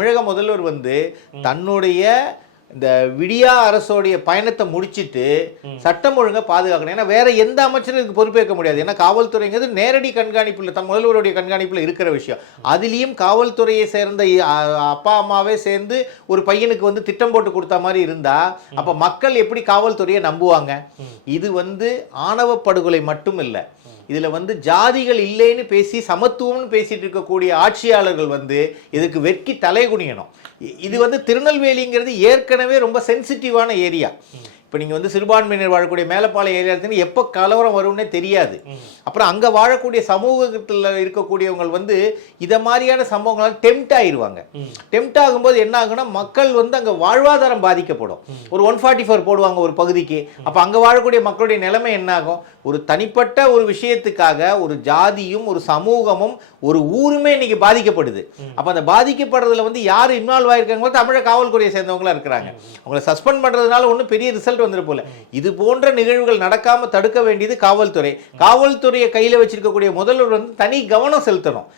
தமிழக முதல்வர் வந்து தன்னுடைய இந்த விடியா அரசோடைய பயணத்தை முடிச்சிட்டு சட்டம் ஒழுங்கை பாதுகாக்கணும். ஏன்னா வேற எந்த அமைச்சரும் இதுக்கு பொறுப்பேற்க முடியாது. ஏன்னா காவல்துறைங்கிறது நேரடி கண்காணிப்புல தன் முதல்வருடைய கண்காணிப்புல இருக்கிற விஷயம். அதுலேயும் காவல்துறையை சேர்ந்த அப்பா அம்மாவே சேர்ந்து ஒரு பையனுக்கு வந்து திட்டம் போட்டு கொடுத்த மாதிரி இருந்தா அப்ப மக்கள் எப்படி காவல்துறையை நம்புவாங்க? இது வந்து ஆணவ படுகொலை மட்டும் இல்லை, இதுல வந்து ஜாதிகள் இல்லைன்னு பேசி சமத்துவம்னு பேசிட்டு இருக்கக்கூடிய ஆட்சியாளர்கள் வந்து இதுக்கு வெட்கி தலை குனியணும். இது வந்து திருநெல்வேலிங்கிறது ஏற்கனவே ரொம்ப சென்சிட்டிவான ஏரியா. இப்போ நீங்கள் வந்து சிறுபான்மையினர் வாழக்கூடிய மேலப்பாளைய ஏரியா எப்போ கலவரம் வரும்னே தெரியாது. அப்புறம் அங்கே வாழக்கூடிய சமூகத்தில் இருக்கக்கூடியவங்க வந்து இதை மாதிரியான சம்பவங்களால் டெம்ட் ஆயிடுவாங்க. டெம்ட் ஆகும்போது என்ன ஆகுன்னா மக்கள் வந்து அங்கே வாழ்வாதாரம் பாதிக்கப்படும். ஒரு 144 போடுவாங்க ஒரு பகுதிக்கு. அப்போ அங்கே வாழக்கூடிய மக்களுடைய நிலைமை என்ன ஆகும்? ஒரு தனிப்பட்ட ஒரு விஷயத்துக்காக ஒரு ஜாதியும் ஒரு சமூகமும் ஒரு ஊருமே இன்னைக்கு பாதிக்கப்படுது. அப்போ அந்த பாதிக்கப்படுறதுல வந்து யார் இன்வால்வ் ஆயிருக்காங்க? தமிழக காவல்துறையை சேர்ந்தவங்களா இருக்கிறாங்க. அவங்களை சஸ்பெண்ட் பண்றதுனால ஒன்றும் பெரிய ரிசல்ட் வந்துரு போல. இது போன்ற நிகழ்வுகள் நடக்காம தடுக்க வேண்டியது காவல்துறை. காவல்துறையை கையில வச்சிருக்கக்கூடிய முதல்வர் வந்து தனி கவனம் செலுத்தணும்.